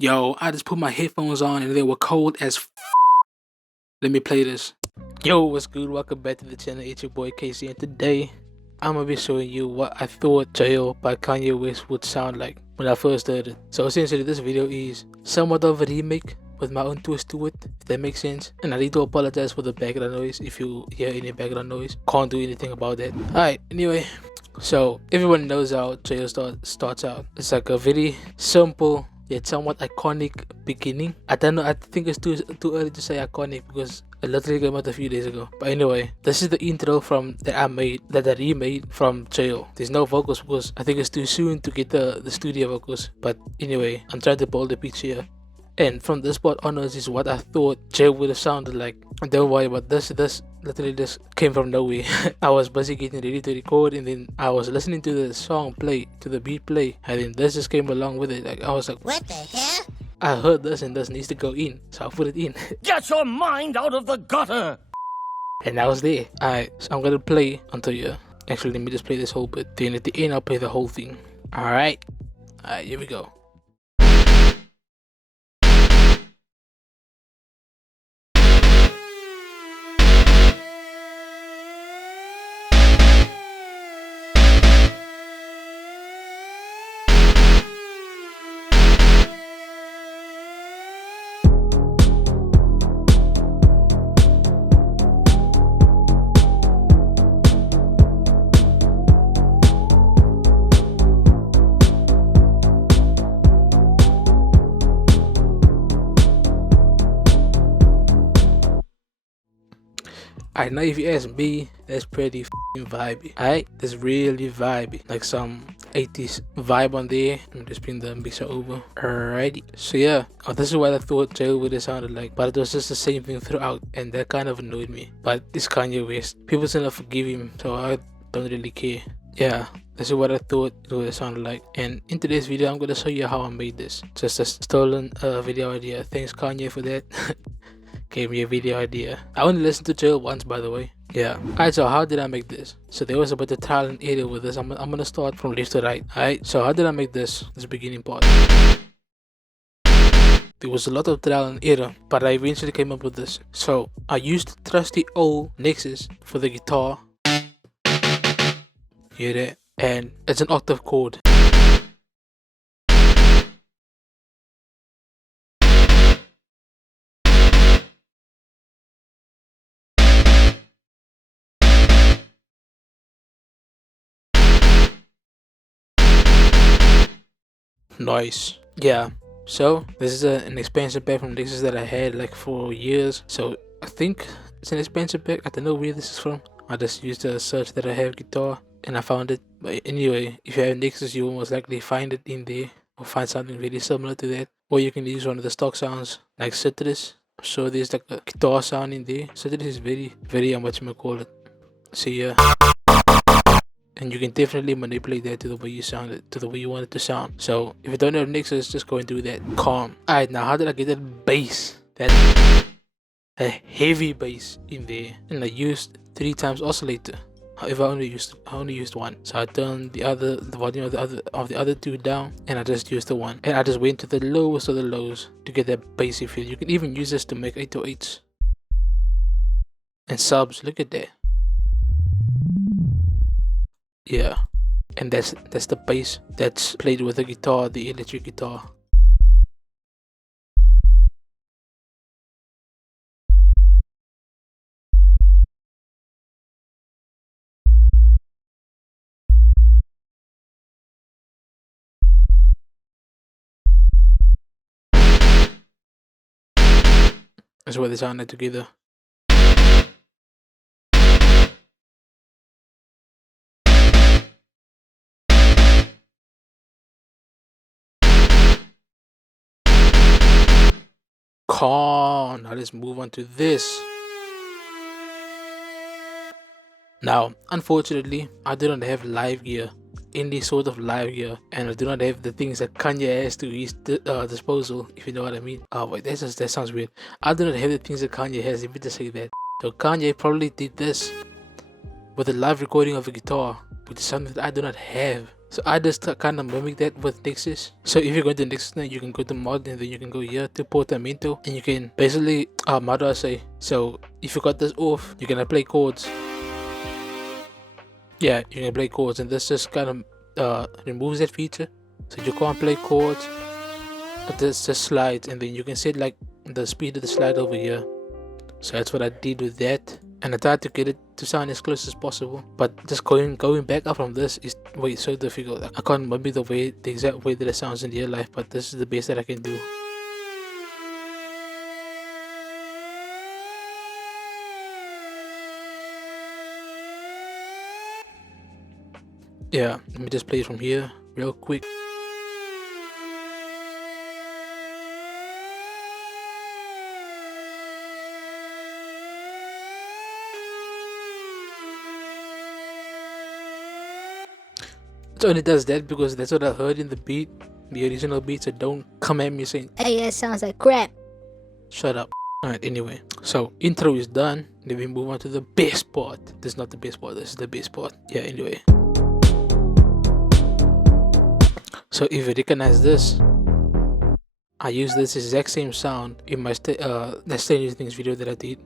Yo, I just put my headphones on and they were cold as Let me play this. Yo, what's good? Welcome back to the channel. It's your boy Casey, and today I'm gonna be showing you what I thought Jail by Kanye West would sound like when I first heard it. So essentially this video is somewhat of a remake with my own twist to it, if that makes sense. And I need to apologize for the background noise if you hear any background noise. Can't do anything about that. Alright, anyway. So everyone knows how Jail starts out. It's like a very simple yet somewhat iconic beginning. I don't know, I think it's too early to say iconic because it literally came out a few days ago. But anyway, this is the intro that I remade from Jail. There's no vocals because I think it's too soon to get the studio vocals. But anyway, I'm trying to build the picture here. And from this part onwards is what I thought Jail would have sounded like. And don't worry about this literally just came from nowhere. I was busy getting ready to record, and then I was listening to the song play, to the beat play, and then this just came along with it. Like I was like, what the hell? I heard this and this needs to go in, so I put it in. Get your mind out of the gutter! And I was there. Alright, so I'm gonna play until you actually let me just play this whole bit. Then at the end I'll play the whole thing. Alright, here we go. Alright, now if you ask me, that's pretty vibey. Alright, that's really vibey. Like some 80s vibe on there. I'm just bring the mixer over. Alrighty. So yeah, this is what I thought Jail would have sounded like. But it was just the same thing throughout. And that kind of annoyed me. But it's Kanye West. People still not forgive him. So I don't really care. Yeah, this is what I thought it would have sounded like. And in today's video, I'm going to show you how I made this. Just a stolen video idea. Thanks Kanye for that. Gave me a video idea. I only listened to Jail once, by the way. Yeah. Alright, so how did I make this? So there was a bit of trial and error with this. I'm gonna start from left to right. Alright, so how did I make this beginning part? There was a lot of trial and error, but I eventually came up with this. So I used the trusty old Nexus for the guitar. Hear that? And it's an octave chord. Nice. Yeah, so this is an expansion pack from Nexus that I had like for years. So I think it's an expansion pack. I don't know where this is from. I just used a search that I have guitar and I found it. But anyway, if you have Nexus, you will most likely find it in there or find something really similar to that. Or you can use one of the stock sounds like Citrus. So there's like a guitar sound in there. Citrus is very whatchamacallit. So yeah. And you can definitely manipulate that to the way you sound it, to the way you want it to sound. So if you don't have Nexus, just go and do that. Calm. Alright, now how did I get that bass? That heavy bass in there. And I used 3 times oscillator. However, I only used one. So I turned the volume of the other 2 down, and I just used the one. And I just went to the lowest of the lows to get that bassy feel. You can even use this to make 808s and subs. Look at that. Yeah, and that's the bass that's played with the guitar, the electric guitar. That's why they sounded together. Calm. Now let's move on to this. Now, unfortunately, I do not have live gear, any sort of live gear, and I do not have the things that Kanye has to his disposal, if you know what I mean. Oh wait, that sounds weird. I do not have the things that Kanye has, if you just say that. So Kanye probably did this with a live recording of a guitar, which is something that I do not have. So I just kind of mimic that with Nexus. So if you go to Nexus now, you can go to mod and then you can go here to Portamento and you can basically how do I say? So if you got this off, you can play chords. Yeah, you can play chords, and this just kind of removes that feature. So you can't play chords. But this just slides, and then you can set like the speed of the slide over here. So that's what I did with that, and I tried to get it to sound as close as possible. But just going back up from this is so difficult. I can't remember the exact way that it sounds in real life, but this is the best that I can do. Yeah, let me just play it from here real quick. It only does that because that's what I heard in the beat, the original beat. So don't come at me saying, "Hey, that sounds like crap." Shut up. Alright, anyway, so intro is done. Then we move on to the best part. This is not the best part, this is the best part. Yeah, anyway. So if you recognize this, I use this exact same sound in my that Stranger Things video that I did.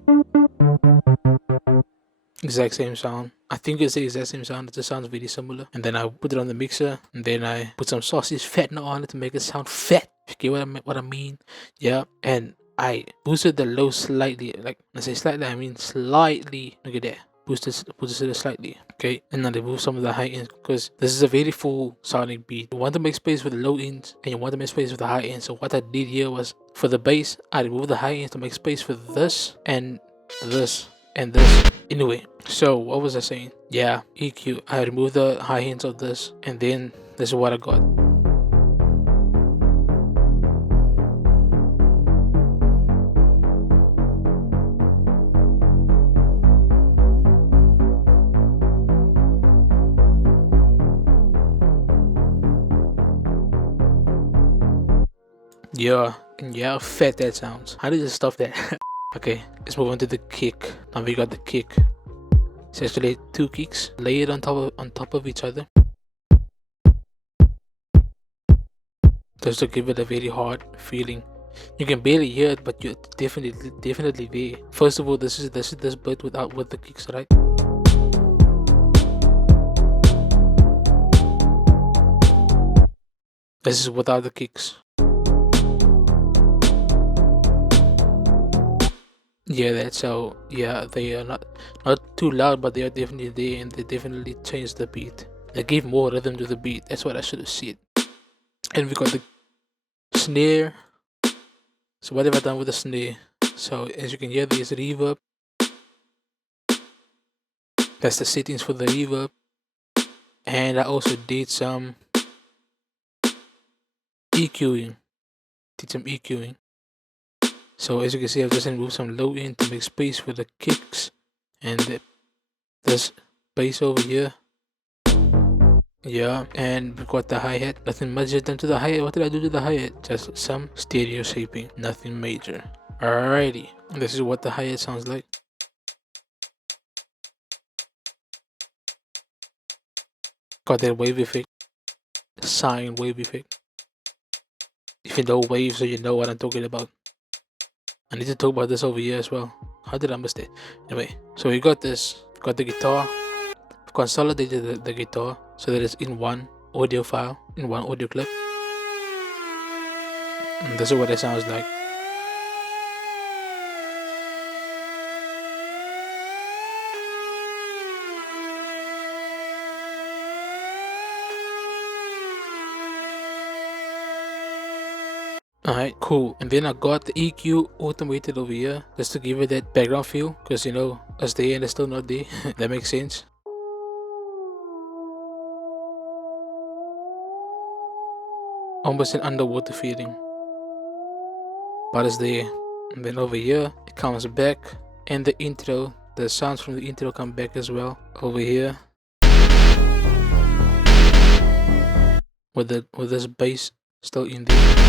Exact same sound. I think it's the exact same sound. It just sounds very similar. And then I put it on the mixer, and then I put some sausage fattener on it to make it sound fat. You get what I mean? Yeah. And I boosted the low slightly. Like, when I say slightly, I mean slightly. Look at that. Boosted it slightly. Okay. And then I remove some of the high ends because this is a very full sounding beat. You want to make space for the low ends and you want to make space for the high ends. So what I did here was for the bass, I removed the high ends to make space for this and this and this. Anyway, so what was I saying? Yeah, EQ. I removed the high ends of this, and then this is what I got. Yeah, and yeah, how fat that sounds. How did you stuff that? Okay, let's move on to the kick. Now we got the kick. It's actually two kicks layered on top of each other, just to give it a very hard feeling. You can barely hear it, but you're definitely there. First of all, this is this bit with the kicks, right? This is without the kicks. Yeah, that's how. Yeah, they are not too loud, but they are definitely there, and they definitely changed the beat. They gave more rhythm to the beat. That's what I should have said. And we got the snare. So what have I done with the snare? So as you can hear, there's reverb. That's the settings for the reverb. And I also did some EQing. So as you can see, I've just removed some low end to make space for the kicks and this bass over here. Yeah, and we got the hi-hat. Nothing much is done to the hi-hat. What did I do to the hi-hat? Just some stereo shaping, nothing major. Alrighty, this is what the hi-hat sounds like. Got that wave effect, sine wave effect. If you know waves, so you know what I'm talking about. I need to talk about this over here as well. How did I miss that? Anyway, so we got this. Got the guitar. I've consolidated the guitar so that it's in one audio file, in one audio clip. And this is what it sounds like. Alright, cool. And then I got the EQ automated over here just to give it that background feel, because you know, it's there and it's still not there. That makes sense. Almost an underwater feeling, but it's there. And then over here it comes back, and the intro, the sounds from the intro come back as well over here with this bass still in there.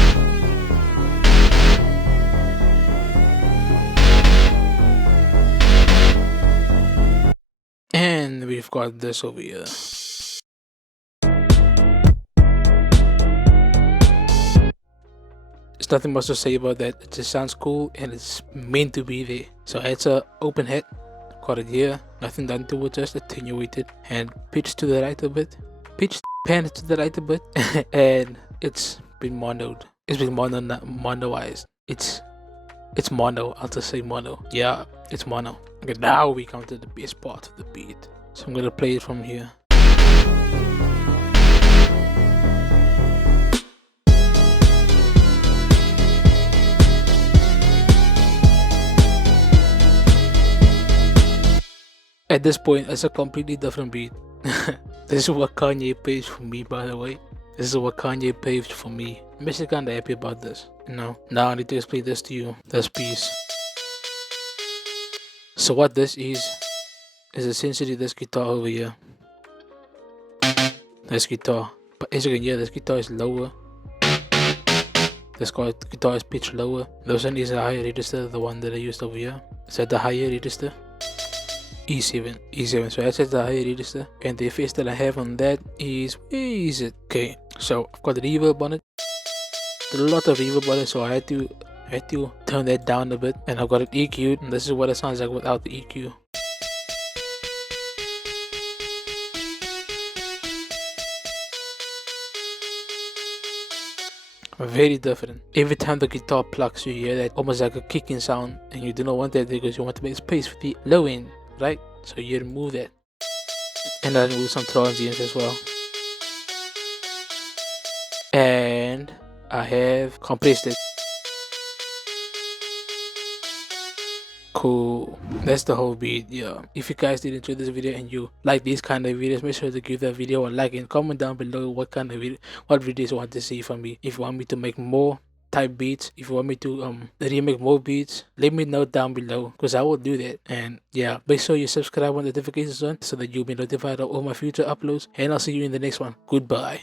And we've got this over here. There's nothing much to say about that. It just sounds cool and it's meant to be there. So it's a open head, got it here, nothing done to it, just attenuated and pitched to the right a bit. Pitched, panned to the right a bit, and it's been monoed. It's been monoized. It's mono. I'll just say mono. Yeah, it's mono. Okay, now we come to the best part of the beat. So I'm gonna play it from here. At this point, it's a completely different beat. This is what Kanye paved for me, by the way. This is what Kanye paved for me. I'm actually kind of happy about this, you know. Now I need to explain this to you, this piece. So what this is essentially this guitar over here. This guitar. But as you can hear, this guitar is lower. This guitar is pitched lower. This one is a higher register, the one that I used over here. Is that the higher register? E7, so that's the higher register, and the effects that I have on that is, where is it? Okay, so I've got reverb on it, a lot of reverb on it, so I had to turn that down a bit, and I've got it EQ'd, and this is what it sounds like without the EQ. Very different. Every time the guitar plucks, you hear that almost like a kicking sound, and you do not want that because you want to make space for the low end, right? So you remove that, and I remove some transients as well, and I have compressed it. Cool, that's the whole beat. Yeah, if you guys did enjoy this video and you like these kind of videos, make sure to give that video a like and comment down below what kind of what videos you want to see from me. If you want me to make more type beats, if you want me to remake more beats, let me know down below, because I will do that. And yeah, make sure you subscribe when notifications on so that you'll be notified of all my future uploads, and I'll see you in the next one. Goodbye.